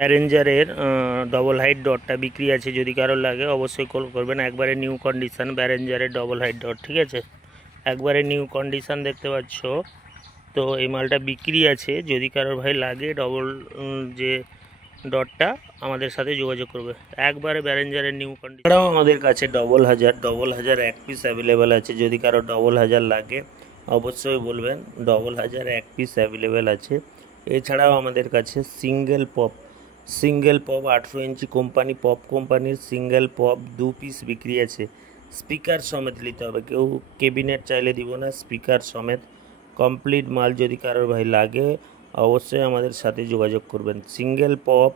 অ্যারেঞ্জারের double height ডটটা বিক্রি আছে, যদি কারোর লাগে অবশ্যই কল করবেন। একবারে নিউ কন্ডিশান ব্যারেঞ্জারের ডবল হাইট ডট, ঠিক আছে, একবারে নিউ কন্ডিশান দেখতে পাচ্ছ। তো এই মালটা বিক্রি আছে, যদি কারোর ভাই লাগে ডবল যে ডটটা আমাদের সাথে যোগাযোগ করবে। একবারে ব্যারেঞ্জারের নিউ কন্ডিশন। এছাড়াও আমাদের কাছে ডবল হাজার এক পিস অ্যাভেলেবেল আছে, যদি কারো ডবল হাজার লাগে অবশ্যই বলবেন। ডবল হাজার এক পিস অ্যাভেলেবেল আছে। এছাড়াও আমাদের কাছে সিঙ্গেল পপ 18 ইঞ্চি কোম্পানি পপ কোম্পানির সিঙ্গেল পপ 2 পিস বিক্রি আছে। স্পিকার সমেত নিতে হবে, কেউ ক্যাবিনেট চাইলে দিব না, স্পিকার সমেত কমপ্লিট মাল যদি কারোর ভাই লাগে অবশ্যই আমাদের সাথে যোগাযোগ করবেন। সিঙ্গেল পপ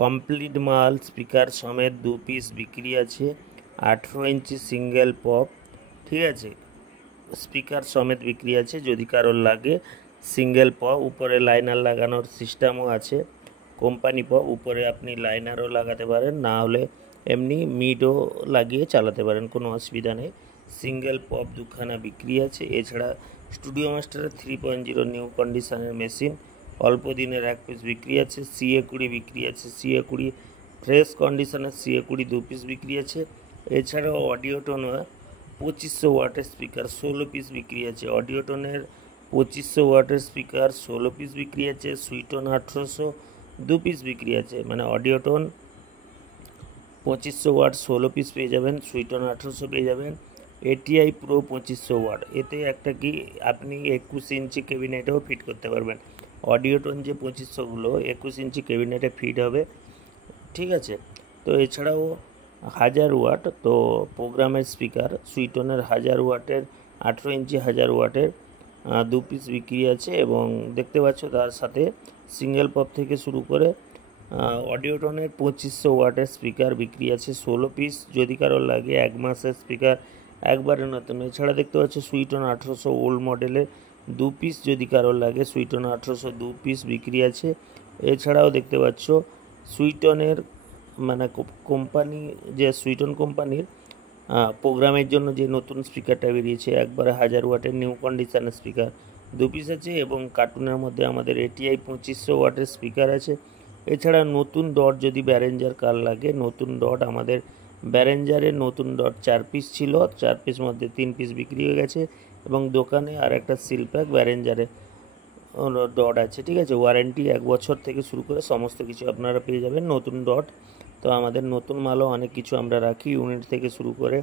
কমপ্লিট মাল স্পিকার সমেত 2 পিস বিক্রি আছে। 18 ইঞ্চি সিঙ্গেল পপ, ঠিক আছে, স্পিকার সমেত বিক্রি আছে, যদি কারোর লাগে। সিঙ্গেল পপ উপরে লাইনার লাগানোর সিস্টেমও আছে, কোম্পানি পপ উপরে আপনি লাইনারও লাগাতে পারেন, না হলে এমনি মিডও লাগিয়ে চালাতে পারেন, কোনো অসুবিধা নেই। সিঙ্গেল পপ দুখানা বিক্রি আছে। এছাড়া স্টুডিও মাস্টারের 3.0 নিউ কন্ডিশনের মেশিন অল্প দিনের এক পিস বিক্রি আছে। CA20 বিক্রি আছে, CA20 ফ্রেশ কন্ডিশনের CA20 2 পিস বিক্রি আছে। এছাড়াও অডিওটোন 2500 ওয়াটের স্পিকার 16 পিস বিক্রি আছে। অডিওটোনের 2500 ওয়াটের স্পিকার 16 পিস বিক্রি আছে। সুইটন 1800 2 পিস বিক্রি আছে, মানে অডিওটোন 2500 ওয়াট 16 পিস পেয়ে যাবেন, সুইটন 1800 পেয়ে যাবেন। ATI প্রো 2500 ওয়াট, এতে একটা কি আপনি 21 ইঞ্চি ক্যাবিনেটেও ফিট করতে পারবেন। অডিওটোন যে 2500গুলো 21 ইঞ্চি ক্যাবিনেটে ফিট হবে, ঠিক আছে। তো এছাড়াও 1000 ওয়াট তো প্রোগ্রামের স্পিকার সুইটনের 1000 ওয়াটের 18 ইঞ্চি 1000 ওয়াটের 2 পিস বিক্রি আছে। এবং দেখতে পাচ্ছ তার সাথে সিঙ্গেল পপ থেকে শুরু করে অডিওটনের 2500 ওয়াটের স্পিকার বিক্রি আছে 16 পিস, যদি কারো লাগে 1 মাসের স্পিকার একবারে নতুন। এছাড়া দেখতে পাচ্ছ সুইটন 1800 ওল্ড মডেলের 2 পিস, যদি কারো লাগে সুইটন 1800 2 পিস বিক্রি আছে। এছাড়াও দেখতে পাচ্ছ সুইটনের মানে কোম্পানি যে সুইটন কোম্পানির প্রোগ্রামের জন্য যে নতুন স্পিকারটা বেরিয়েছে একবারে 1000 ওয়াটের নিউ কন্ডিশনের স্পিকার 2 পিস আছে। এবং কার্টুনের মধ্যে আমাদের ATI 2500 ওয়াটের স্পিকার আছে। এছাড়া নতুন ডট যদি ব্যারেঞ্জার কার লাগে, নতুন ডট আমাদের ব্যারেঞ্জারের নতুন ডট 4 পিস ছিল, 4 পিস মধ্যে 3 পিস বিক্রি হয়ে গেছে। এবং দোকানে আর একটা সিলপ্যাক ব্যারেঞ্জারে ডট আছে, ঠিক আছে। ওয়ারেন্টি 1 বছর থেকে শুরু করে সমস্ত কিছু আপনারা পেয়ে যাবেন নতুন ডট। তো আমাদের নতুন মালও অনেক কিছু আমরা রাখি, ইউনিট থেকে শুরু করে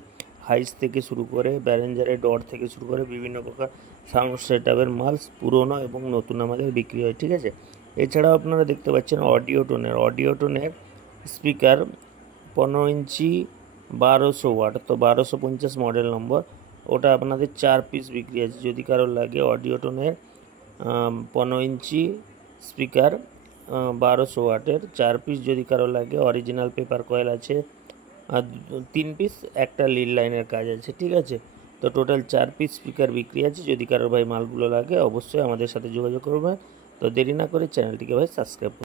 হাইস থেকে শুরু করে ব্যারেঞ্জারের ডট থেকে শুরু করে বিভিন্ন প্রকার সাউন্ড সেটআপের মাল পুরনো এবং নতুন আমাদের বিক্রি হয়, ঠিক আছে। এছাড়াও আপনারা দেখতে পাচ্ছেন অডিওটোনের স্পিকার 15 ইঞ্চি 1200 ওয়াট, তো 1250 মডেল নম্বর, ওটা আপনাদের 4 পিস বিক্রি আছে, যদি কারো লাগে। অডিওটোনের 15 ইঞ্চি স্পিকার 1200 ওয়াটের 4 পিস, যদি কারো লাগে। অরিজিনাল পেপার কয়েল আছে 3 পিস, একটা লিড লাইনের কাজ আছে, ঠিক আছে। তো টোটাল 4 পিস স্পিকার বিক্রি আছে, যদি কারোর ভাই মালগুলো লাগে অবশ্যই আমাদের সাথে যোগাযোগ করবেন। তো দেরি না করে চ্যানেলটিকে ভাই সাবস্ক্রাইব করুন।